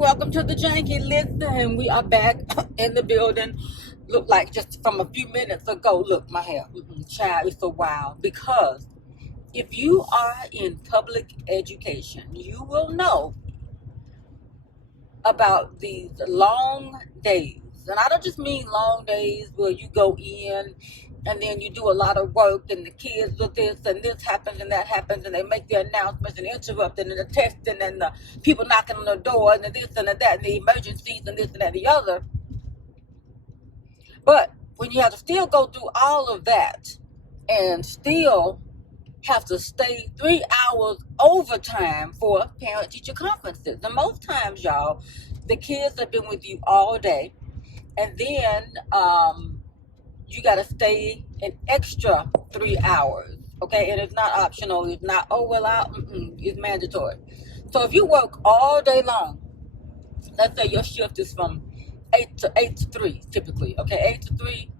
welcome to the Janky. Listen, we are back in the building. Look like just from a few minutes ago. Look, my hair, child, is so wild. Because if you are in public education, you will know about these long days. And I don't just mean long days where you go in and then you do a lot of work and the kids do this and this happens and that happens and they make the announcements and interrupting and the testing and the people knocking on the door and the this and the that and the emergencies and this and that and the other. But when you have to still go through all of that and still have to stay 3 hours overtime for parent-teacher conferences. And most times, y'all, the kids have been with you all day. And then you got to stay an extra 3 hours, okay? And it's not optional. It's not, it's mandatory. So if you work all day long, let's say your shift is from 8 to 3, typically, okay? 8 to 3.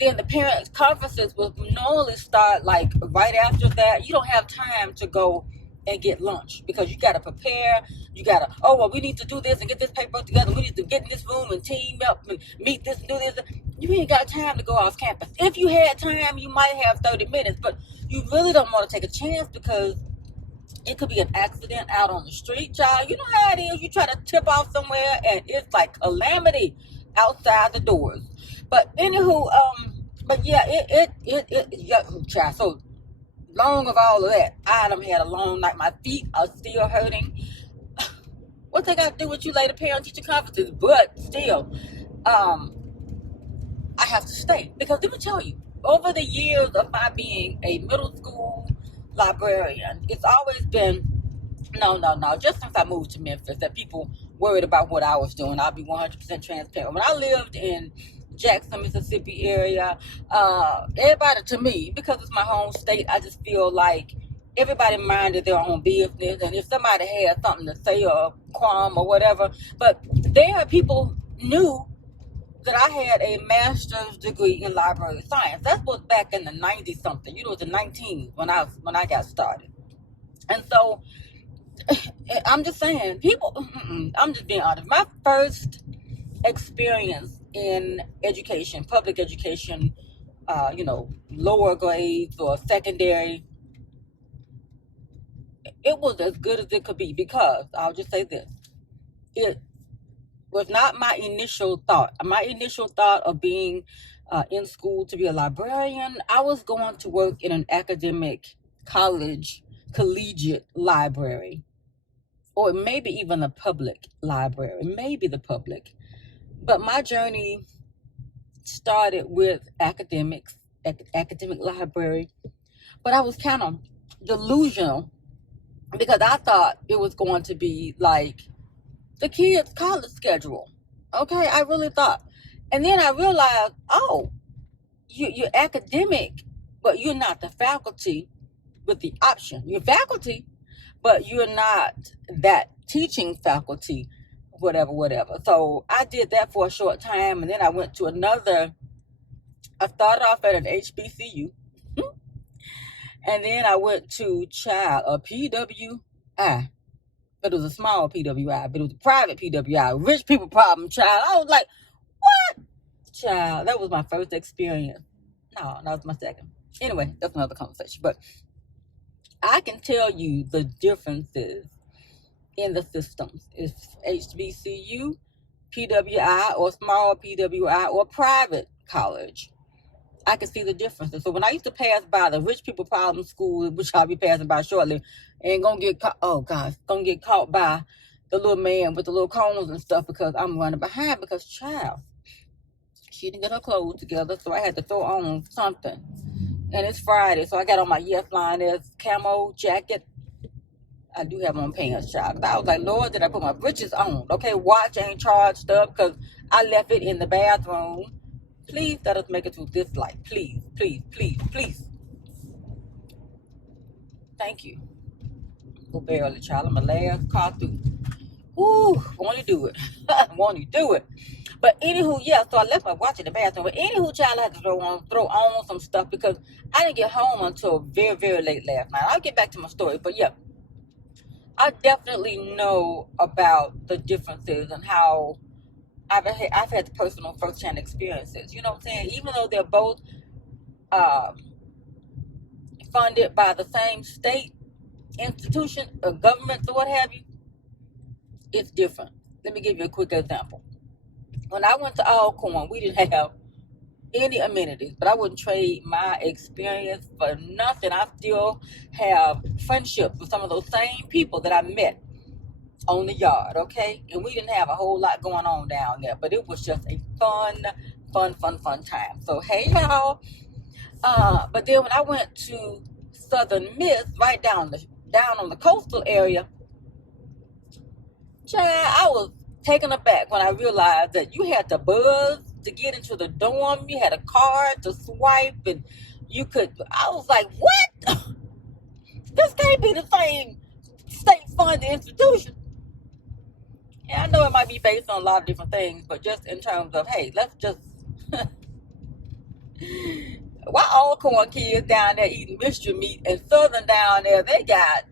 Then the parent conferences will normally start like right after that. You don't have time to go and get lunch because you got to prepare. You got to, we need to do this and get this paper together. We need to get in this room and team up and meet this and do this. You ain't got time to go off campus. If you had time, you might have 30 minutes, but you really don't want to take a chance because it could be an accident out on the street, child. You know how it is. You try to tip off somewhere and it's like calamity outside the doors. But anywho, child, so long of all of that, I done had a long night. My feet are still hurting. What they got to do with you later parent-teacher conferences? But still, I have to stay. Because let me tell you, over the years of my being a middle school librarian, it's always been, just since I moved to Memphis, that people worried about what I was doing. I'll be 100% transparent. When I lived in Jackson, Mississippi area, everybody, to me, because it's my home state, I just feel like everybody minded their own business, and if somebody had something to say or a qualm or whatever, but there people knew that I had a master's degree in library science. That was back in the 90s something, it was the 19s when I got started. And so I'm just saying, people, I'm just being honest, my first experience in education, public education, lower grades or secondary, it was as good as it could be because, I'll just say this, it was not my initial thought. My initial thought of being in school to be a librarian, I was going to work in an academic collegiate library, or maybe even a public library, maybe the public. But my journey started with academic library. But I was kind of delusional because I thought it was going to be like the kids' college schedule. Okay, I really thought. And then I realized, you're academic, but you're not the faculty with the option. You're faculty, but you're not that teaching faculty, whatever. So I did that for a short time, and then I went to I started off at an HBCU, and then I went to a PWI. But it was a small PWI, but it was a private PWI, rich people problem, child. I was like, what? Child, that was my first experience. No, that was my second. Anyway, that's another conversation. But I can tell you the differences in the systems. If HBCU, PWI, or small PWI, or private college, I can see the differences. So when I used to pass by the rich people problem school, which I'll be passing by shortly, and gonna get caught by the little man with the little cones and stuff because I'm running behind because child, she didn't get her clothes together, so I had to throw on something. And it's Friday, so I got on my Yes Lioness camo jacket. I do have on pants, child. But I was like, Lord, did I put my britches on? Okay, watch ain't charged up because I left it in the bathroom. Please let us make it through this light. Please. Thank you. Go barely, child. I'm the last car through. Ooh, won't you do it? But anywho, so I left my watch in the bathroom. But anywho, child, I had to throw on some stuff because I didn't get home until very, very late last night. I'll get back to my story. But I definitely know about the differences and how I've had the personal first-hand experiences. You know what I'm saying? Even though they're both funded by the same state institution or governments or what have you, it's different. Let me give you a quick example. When I went to Alcorn, we didn't have any amenities, but I wouldn't trade my experience for nothing. I still have friendships with some of those same people that I met on the yard, okay? And we didn't have a whole lot going on down there, but it was just a fun time. So hey y'all. But then when I went to Southern Miss, right down on the coastal area, child, I was taken aback when I realized that you had to buzz to get into the dorm. You had a card to swipe, and you could. I was like, what? This can't be the same state-funded institution. And I know it might be based on a lot of different things, but just in terms of, hey, let's just. Why Alcorn kids down there eating mystery meat, and Southern down there, they got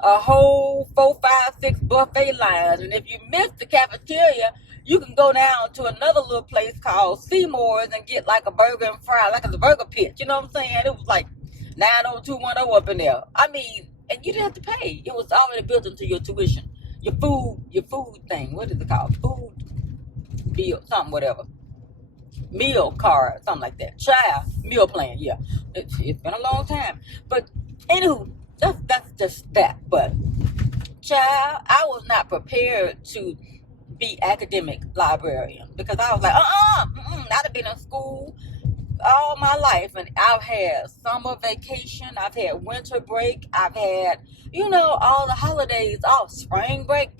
a whole 4, 5, 6 buffet lines. And if you miss the cafeteria, you can go down to another little place called Seymour's and get like a burger and fry, like a burger pit. You know what I'm saying? It was like 90210 up in there. I mean, and you didn't have to pay. It was already built into your tuition. Your food thing. What is it called? Food bill, something, whatever. Meal card, something like that. Child, meal plan, yeah. It's been a long time. But anywho, that's just that. But child, I was not prepared to be academic librarian because I was like, I've been in school all my life, and I've had summer vacation, I've had winter break, I've had, all the holidays off, spring break.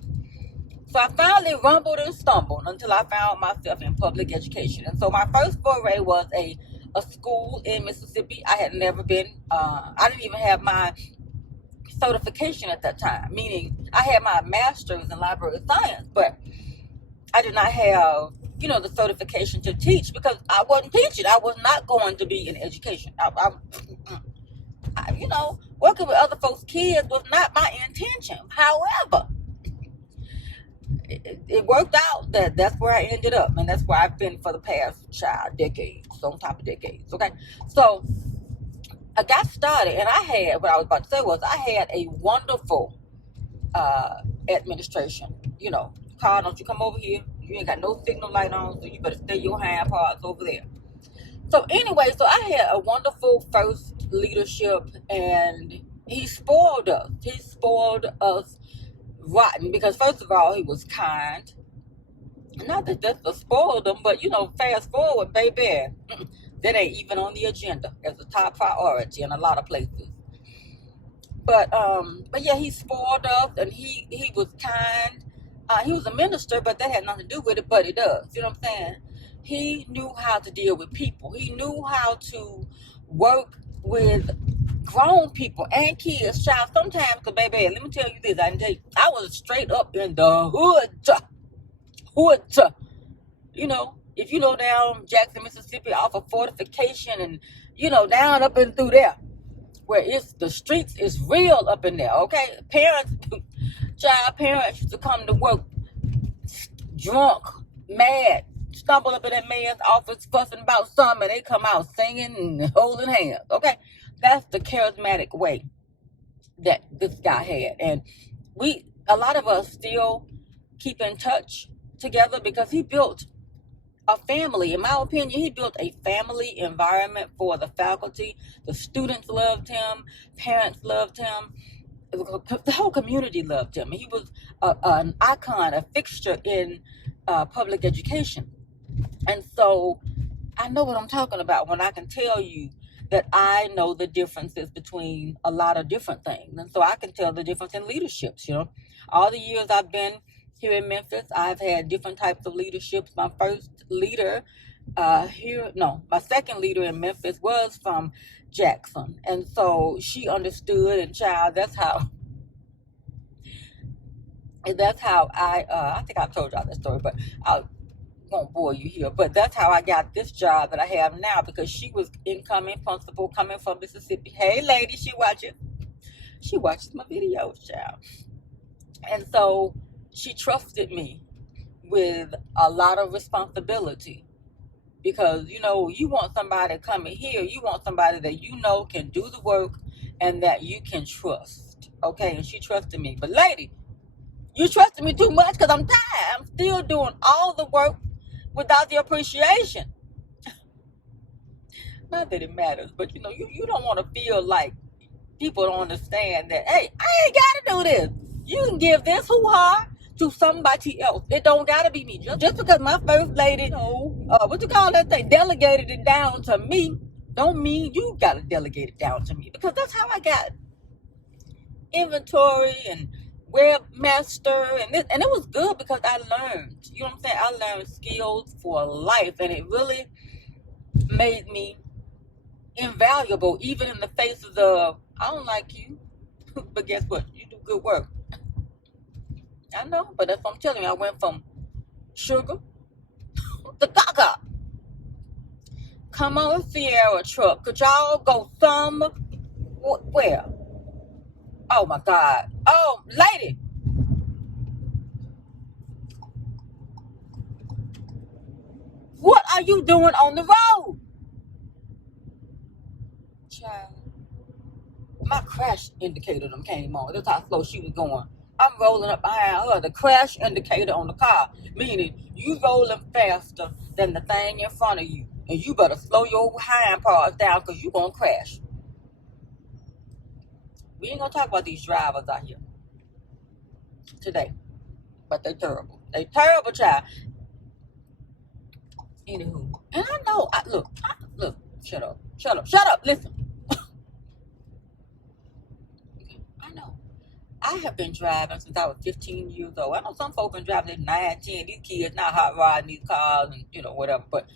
So I finally rumbled and stumbled until I found myself in public education. And so my first foray was a school in Mississippi. I had never been, I didn't even have my certification at that time, meaning I had my master's in library science, but I did not have, the certification to teach because I wasn't teaching. I was not going to be in education. Working with other folks' kids was not my intention. However, it worked out that's where I ended up, and that's where I've been for the past decades, on top of decades. Okay, so I got started, and what I was about to say was I had a wonderful administration. Carl, don't you come over here. You ain't got no signal light on, so you better stay your hind parts over there. So anyway, so I had a wonderful first leadership, and he spoiled us. He spoiled us rotten because, first of all, he was kind. Not that that's spoiled them, but fast forward, baby, that ain't even on the agenda as a top priority in a lot of places. But yeah, he spoiled us, and he was kind. He was a minister, but that had nothing to do with it, but it does. You know what I'm saying? He knew how to deal with people. He knew how to work with grown people and kids. Child, sometimes, because baby, let me tell you this, I was straight up in the hood. If you know down Jackson, Mississippi, off of Fortification, and down up and through there, where the streets is real up in there. Okay, parents used to come to work drunk, mad, stumble up in that man's office fussing about something, and they come out singing and holding hands. Okay, that's the charismatic way that this guy had, and a lot of us still keep in touch together because he built a family. In my opinion, he built a family environment for the faculty. The students loved him, parents loved him, the whole community loved him. He was an icon, a fixture in public education. And so I know what I'm talking about when I can tell you that I know the differences between a lot of different things. And so I can tell the difference in leaderships. All the years I've been here in Memphis, I've had different types of leaderships. My first leader my second leader in Memphis was from Jackson. And so she understood, and child, that's how I think I've told y'all that story, but I won't bore you here. But that's how I got this job that I have now, because she was incoming principal coming from Mississippi. Hey, lady, she watching. She watches my videos, child. And so she trusted me with a lot of responsibility. Because, you know, you want somebody coming here, you want somebody that you know can do the work and that you can trust. Okay, and she trusted me. But lady, you trusted me too much because I'm tired. I'm still doing all the work without the appreciation. Not that it matters, but you know, you don't want to feel like people don't understand that, hey, I ain't got to do this. You can give this hoo-ha to somebody else. It don't got to be me. Just because my first lady, what you call that thing, delegated it down to me, don't mean you got to delegate it down to me. Because that's how I got inventory and webmaster. And it was good because I learned, you know what I'm saying? I learned skills for life. And it really made me invaluable, even in the faces of, I don't like you, but guess what? You do good work. I know, but that's what I'm telling you. I went from sugar to gaga. Come on, Sierra truck. Could y'all go where? Oh my God. Oh, lady. What are you doing on the road? Child. My crash indicator them came on. That's how slow she was going. I'm rolling up behind her. The crash indicator on the car, meaning you rolling faster than the thing in front of you. And you better slow your hind parts down because you're going to crash. We ain't going to talk about these drivers out here today. But they terrible. They terrible, child. Anywho. And I know, look, shut up, listen. I have been driving since I was 15 years old. I know some folks been driving at 9, 10. These kids not hot riding these cars and, you know, whatever. But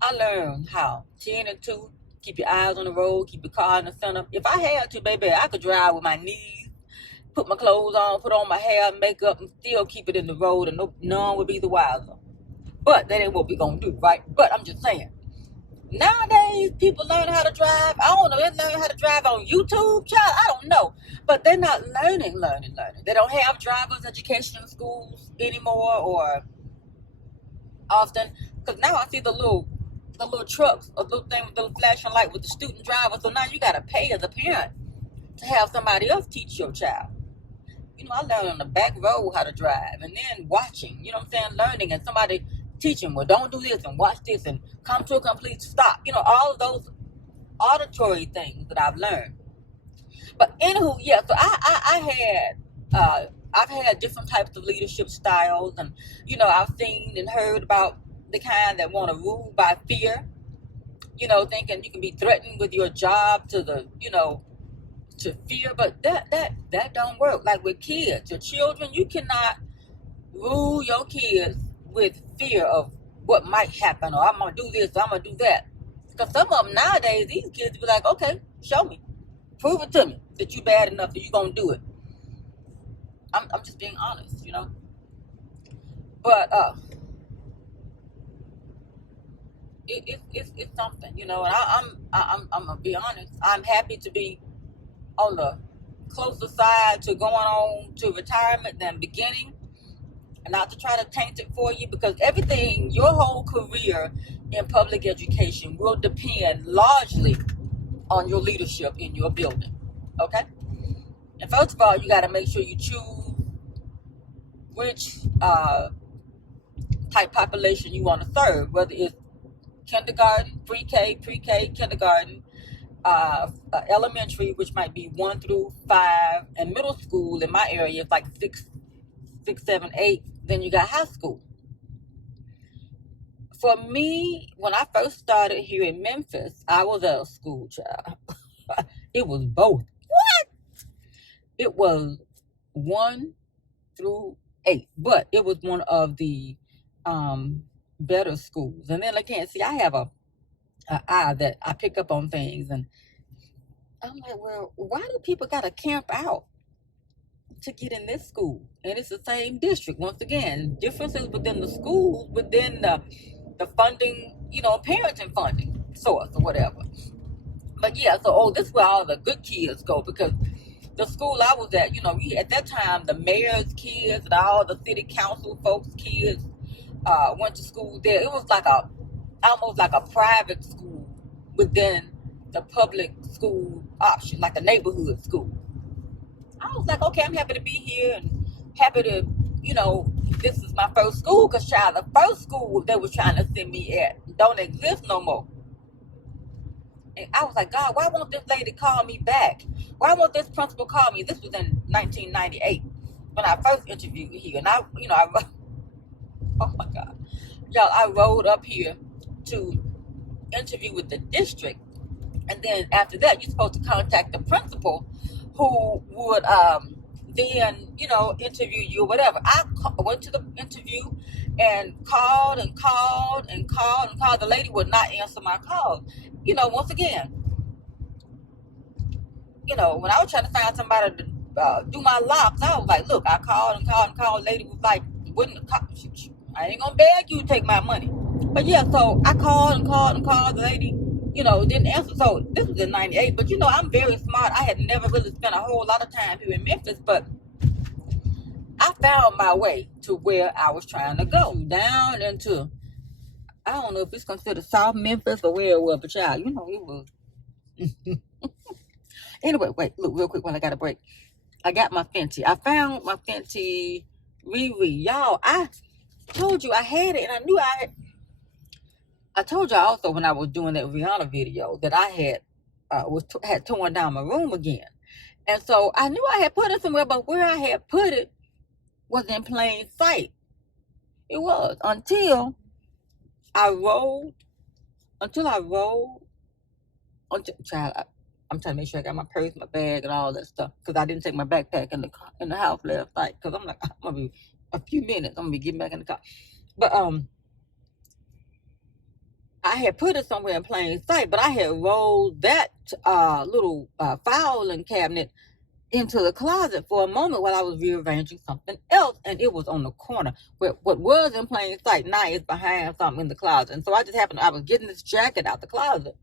I learned how. 10 and 2, keep your eyes on the road, keep your car in the center. If I had to, baby, I could drive with my knees, put my clothes on, put on my hair, makeup, and still keep it in the road, and none would be the wiser. But that ain't what we gonna do, right? But I'm just saying. Nowadays, people learn how to drive. I don't know. They're learning how to drive on YouTube, child. I don't know. But they're not learning. They don't have driver's education in schools anymore or often. Because now I see the little trucks, a little thing with the little flashing light with the student driver. So now you got to pay as a parent to have somebody else teach your child. You know, I learned on the back road how to drive and then watching, you know what I'm saying, learning and somebody teaching, well, don't do this and watch this and come to a complete stop. You know, all of those auditory things that I've learned. But anywho, yeah, so I've had different types of leadership styles, and, you know, I've seen and heard about the kind that want to rule by fear, you know, thinking you can be threatened with your job to the, you know, to fear, but that don't work. Like with kids, your children, you cannot rule your kids with fear of what might happen, or I'm gonna do this, or I'm gonna do that. Because some of them nowadays, these kids be like, okay, show me, prove it to me that you bad enough that you gonna do it. I'm just being honest, you know. But it's something, you know. And I'm gonna be honest. I'm happy to be on the closer side to going on to retirement than beginning. And not to try to taint it for you, because everything, your whole career in public education will depend largely on your leadership in your building. Okay? And first of all, you got to make sure you choose which type population you want to serve, whether it's kindergarten, pre-K, kindergarten, elementary, which might be 1 through 5, and middle school in my area is like 6, 7, 8. Then you got high school. For me, when I first started here in Memphis, I was a school child. It was both. What? It was 1 through 8, but it was one of the better schools. And then again, see, I have a eye that I pick up on things, and I'm like, well, why do people gotta camp out to get in this school? And it's the same district. Once again, differences within the schools, within the funding, you know, parenting funding source or whatever. But yeah, so this is where all the good kids go, because the school I was at, at that time, the mayor's kids and all the city council folks' kids went to school there. It was like almost like a private school within the public school option, like a neighborhood school. I was like, okay, I'm happy to be here and happy to, this is my first school, because child, the first school they were trying to send me at don't exist no more. And I was like, God, why won't this lady call me back? Why won't this principal call me? This was in 1998 when I first interviewed here. And oh my God. Y'all, I rode up here to interview with the district. And then after that, you're supposed to contact the principal who would then, interview you or whatever. I went to the interview and called and called and called and called. The lady would not answer my call. Once again, when I was trying to find somebody to do my locks, I was like, look, I called and called and called. The lady was like, wouldn't call. I ain't gonna beg you to take my money. But yeah, so I called and called and called. The lady, didn't answer. So this was in 98. But I'm very smart. I had never really spent a whole lot of time here in Memphis, but I found my way to where I was trying to go. Down into, I don't know if it's considered South Memphis or where it was, but child, it was. Anyway, wait, look real quick while I got a break. I got my Fenty. I found my Fenty Riri. Y'all, I told you I had it, and I knew I told you also when I was doing that Rihanna video that I had torn down my room again. And so I knew I had put it somewhere, but where I had put it was in plain sight. It was until I rolled. Child, I'm trying to make sure I got my purse, my bag, and all that stuff, because I didn't take my backpack in the house last night, because I'm like, I'm gonna be a few minutes, I'm gonna be getting back in the car. But I had put it somewhere in plain sight, but I had rolled that little filing cabinet into the closet for a moment while I was rearranging something else, and it was on the corner. What was in plain sight now is behind something in the closet. And so I was getting this jacket out the closet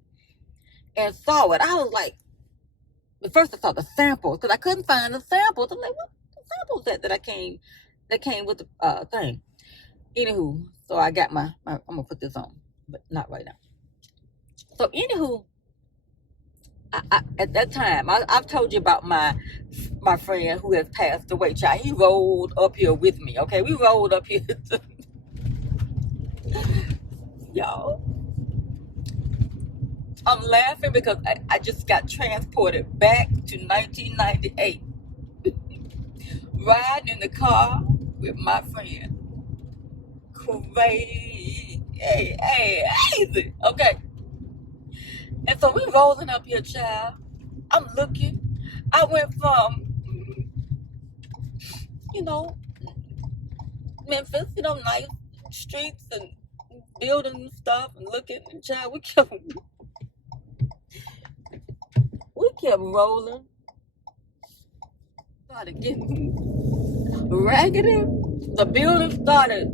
and saw it. I was like, at first I saw the samples, because I couldn't find the samples. I'm like, what the samples that came with the thing? Anywho, so I got I'm gonna put this on, but not right now. So anywho, I at that time, I've told you about my friend who has passed away, child. He rolled up here with me, okay? We rolled up here. Y'all, I'm laughing because I just got transported back to 1998. Riding in the car with my friend. Crazy. Okay. And so we rolling up here, child. I'm looking. I went from, Memphis, nice streets and buildings and stuff, and looking, and child, we kept rolling. Started getting raggedy. The building started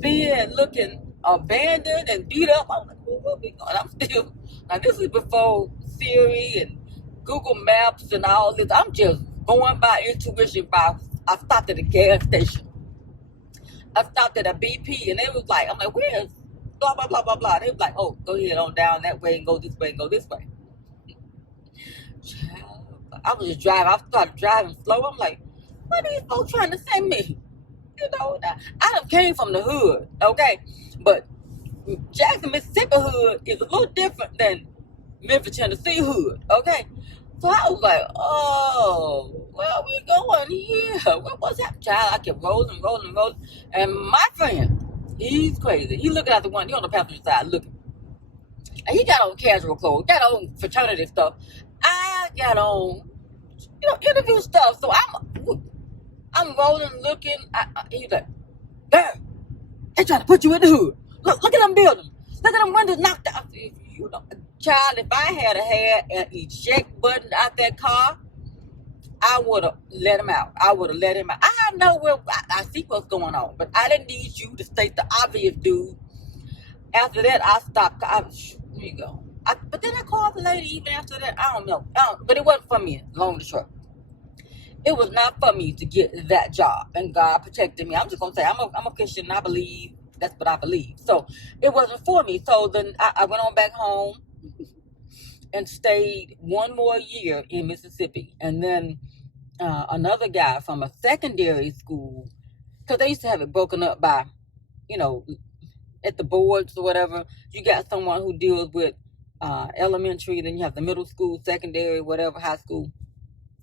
being looking abandoned and beat up. I'm like, what we going? I'm still, now this is before Siri and Google Maps and all this. I'm just going by intuition. I stopped at a gas station. I stopped at a BP, and they was like, I'm like, where's blah, blah, blah, blah, blah. They was like, oh, go ahead on down that way and go this way and go this way. I was just driving. I started driving slow. I'm like, what are these folks trying to send me? I done came from the hood, okay? But Jackson, Mississippi hood is a little different than Memphis, Tennessee hood, okay? So I was like, oh, where we going here? What's that? Child, I kept rolling. And my friend, he's crazy. He looking out the window. He on the passenger side looking. And he got on casual clothes, got on fraternity stuff. I got on, interview stuff. So I'm rolling, looking. He's like, there. They trying to put you in the hood. Look at them buildings. Look at them windows knocked out. Child, if I had an eject button out that car, I would have let him out. I know I see what's going on, but I didn't need you to state the obvious, dude. After that, I stopped. Here you go. But then I called the lady even after that. I don't know. But it wasn't for me, long and short. it was not for me to get that job, and God protected me. I'm just gonna say I'm a Christian, and I believe that's what I believe. So it wasn't for me. So then I went on back home and stayed one more year in Mississippi, and then another guy from a secondary school, because they used to have it broken up by, you know, at the boards or whatever. You got someone who deals with elementary, then you have the middle school, secondary, whatever, high school.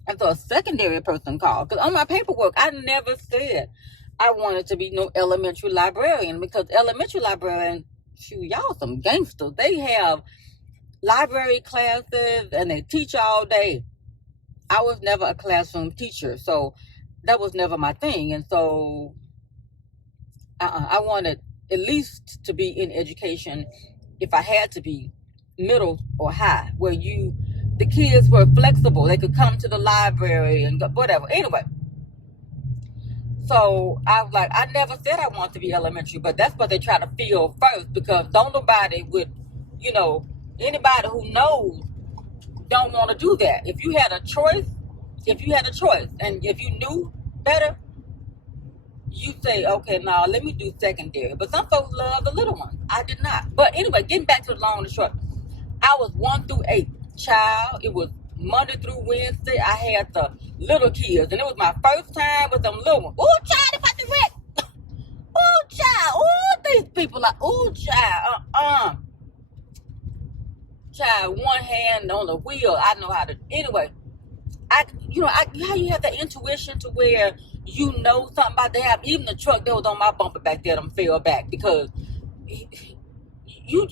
And so a secondary person called, because on my paperwork I never said I wanted to be no elementary librarian, because elementary librarian, shoot, y'all some gangsters. They have library classes and they teach all day. I was never a classroom teacher, so that was never my thing. And so I wanted at least to be in education, if I had to be, middle or high, where the kids were flexible. They could come to the library and whatever. Anyway, so I was like, I never said I wanted to be elementary, but that's what they try to fill first, because don't nobody would, anybody who knows don't want to do that. If you had a choice, and if you knew better, you say, okay, now let me do secondary. But some folks love the little ones. I did not. But anyway, getting back to the long and short, I was 1 through 8. Child, it was Monday through Wednesday. I had the little kids, and it was my first time with them little ones. Oh, child, if I the wreck. Oh, child. Oh, these people are, oh, child. Child, one hand on the wheel. I know how to, anyway. How you have that intuition to where you know something about to happen. Even the truck that was on my bumper back there, them fell back, because you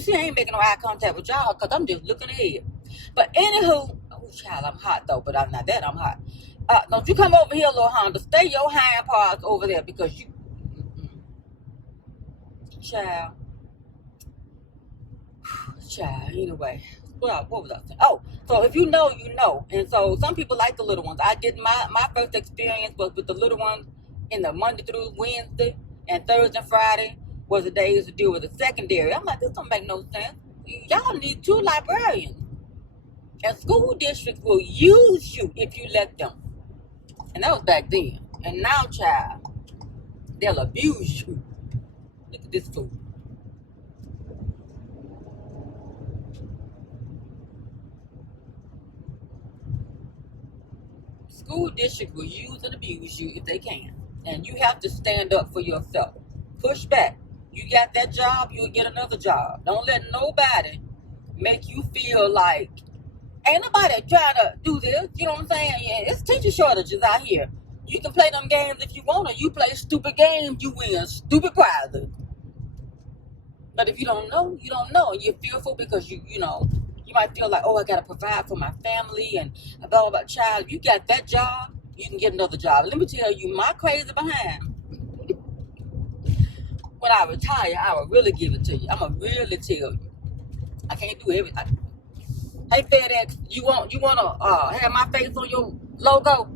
see, I ain't making no eye contact with y'all because I'm just looking ahead. But anywho, oh child, I'm hot though, but I'm not that I'm hot. Don't you come over here, little Honda. Stay your hind parts over there, because you, child. Anyway, what was I saying? Oh, so if you know, you know. And so some people like the little ones. I did my first experience was with the little ones in the Monday through Wednesday, and Thursday and Friday was the days to deal with the secondary. I'm like, this don't make no sense. Y'all need 2 librarians. And school districts will use you if you let them. And that was back then. And now, child, they'll abuse you. Look at this fool. School district will use and abuse you if they can. And you have to stand up for yourself. Push back. You got that job, you'll get another job. Don't let nobody make you feel like, ain't nobody trying to do this. You know what I'm saying? Yeah, it's teacher shortages out here. You can play them games if you want to. You play stupid games, you win stupid prizes. But if you don't know, you don't know. You're fearful because you might feel like, oh, I got to provide for my family and blah, blah, blah. Child, you got that job, you can get another job. Let me tell you, my crazy behind, when I retire, I will really give it to you. I'm going to really tell you. I can't do everything. Hey, FedEx, you want to have my face on your logo?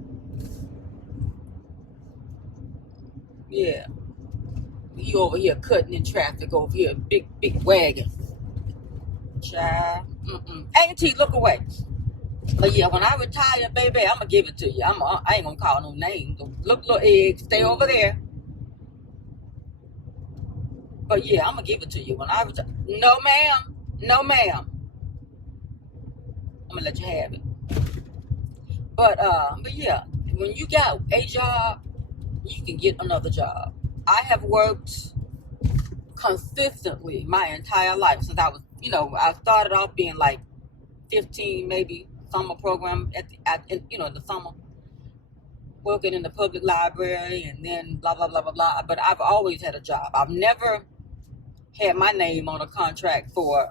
Yeah. You over here cutting in traffic over here, big wagon. Child. Auntie, look away. But yeah, when I retire, baby, I'm gonna give it to you. I ain't gonna call no names. Look, little egg, stay over there. But yeah, I'm gonna give it to you when I retire. No, ma'am. I'm gonna let you have it. But yeah, when you got a job, you can get another job. I have worked consistently my entire life since I was, I started off being like 15, maybe summer program in the summer, working in the public library, and then blah blah blah blah blah. But I've always had a job. I've never had my name on a contract for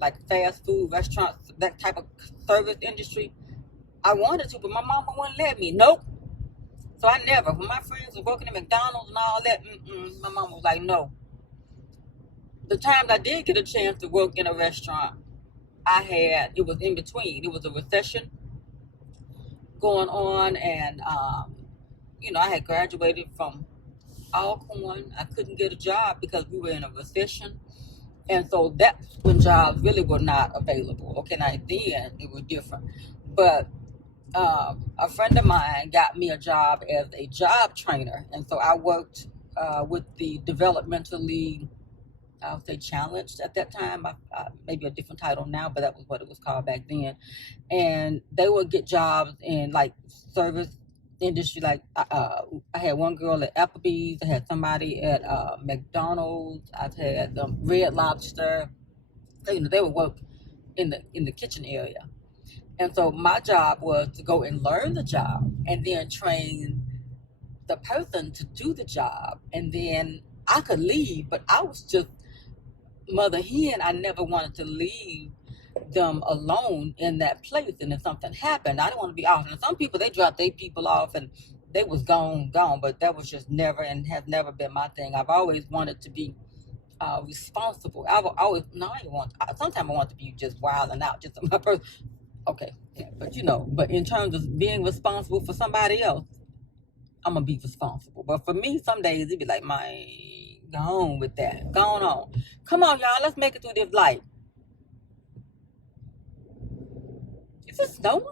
like fast food restaurants, that type of service industry. I wanted to, but my mama wouldn't let me. Nope. So I never. When my friends were working at McDonald's and all that, my mama was like, no. The times I did get a chance to work in a restaurant, it was in between. It was a recession going on, and I had graduated from Alcorn. I couldn't get a job because we were in a recession, and so that's when jobs really were not available. Okay, now then it was different, but a friend of mine got me a job as a job trainer, and so I worked with the developmentally, I would say, challenged at that time. Maybe a different title now, but that was what it was called back then. And they would get jobs in like service industry. Like I had one girl at Applebee's. I had somebody at McDonald's. I've had Red Lobster. They would work in the kitchen area. And so my job was to go and learn the job and then train the person to do the job. And then I could leave, but I was just mother hen. I never wanted to leave them alone in that place. And if something happened, I didn't want to be off. And some people, they dropped their people off and they was gone. But that was just never and has never been my thing. I've always wanted to be responsible. Sometimes I want to be just wild and out, just my person. Okay, yeah, but in terms of being responsible for somebody else, I'm gonna be responsible. But for me, some days it'd be like, my, go on with that. Go on. Come on, y'all, let's make it through this light. Is it snowing?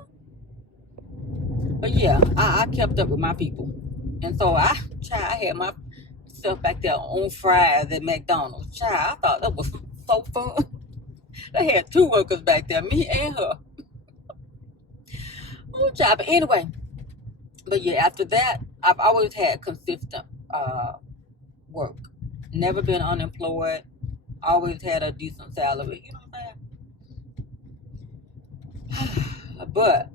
But yeah, I kept up with my people. And so I had myself back there on fries at McDonald's. Child, I thought that was so fun. They had two workers back there, me and her. Good job. But anyway, after that, I've always had consistent work. Never been unemployed. Always had a decent salary. You know what I'm saying? But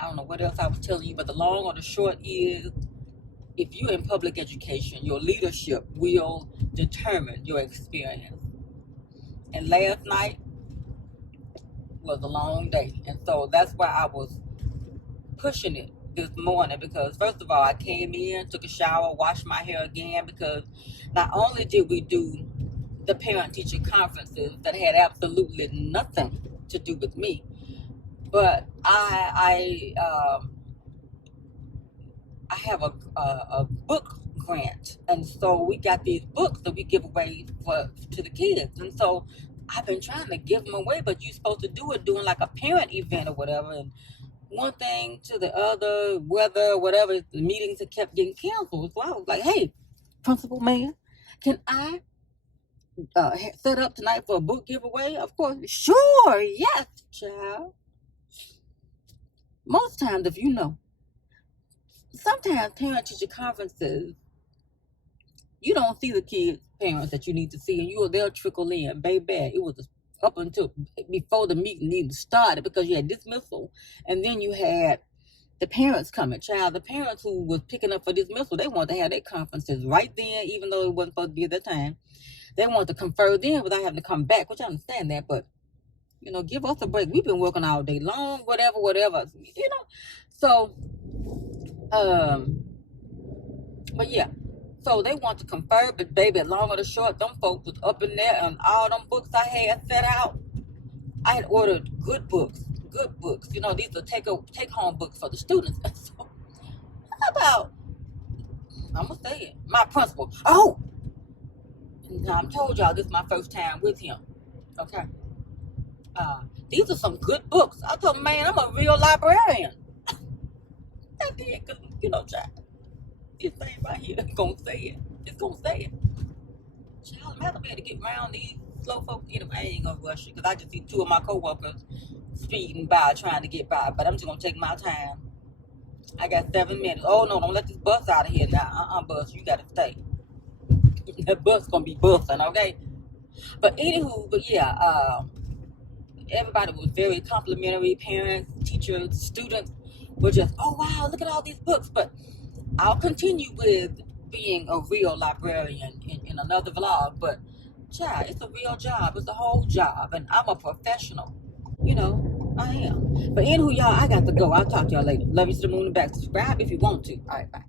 I don't know what else I was telling you, but the long or the short is, if you're in public education, your leadership will determine your experience. And last night was a long day. And so that's why I was pushing it this morning, because first of all, I came in, took a shower, washed my hair again, because not only did we do the parent-teacher conferences that had absolutely nothing to do with me, but I have a book grant, and so we got these books that we give away to the kids, and so I've been trying to give them away, but you're supposed to do it during like a parent event or whatever, and one thing to the other, whatever, the meetings have kept getting canceled. So I was like, hey, principal man, can I set up tonight for a book giveaway? Of course. Sure, yes, child. Most times, if you know, sometimes parent-teacher conferences, you don't see the kids' parents that you need to see, and they'll trickle in. Baby, it was up until before the meeting even started, because you had dismissal, and then you had the parents coming. Child, the parents who was picking up for dismissal, they wanted to have their conferences right then, even though it wasn't supposed to be at that time. They wanted to confer then without having to come back, which I understand that, but give us a break. We've been working all day long, whatever. So, but yeah. So they want to confer, but baby, long or the short, them folks was up in there, and all them books I had set out, I had ordered good books. These are take-home books for the students. So, how about, I'm going to say it, my principal. Oh, now I told y'all this is my first time with him. Okay. These are some good books. I told him, man, I'm a real librarian. I did, because, child, this thing right here is going to say it. It's going to say it. Child, I'm having to get around these slow folks. Anyway, I ain't going to rush it, because I just see two of my co-workers speeding by, trying to get by. But I'm just going to take my time. I got 7 minutes. Oh, no, don't let this bus out of here now. Bus, you got to stay. That bus going to be busting, okay? But yeah, everybody was very complimentary. Parents, teachers, students were just, oh, wow, look at all these books. But I'll continue with being a real librarian in another vlog. But, child, it's a real job. It's a whole job. And I'm a professional. I am. But anywho, y'all, I got to go. I'll talk to y'all later. Love you to the moon and back. Subscribe if you want to. All right, bye.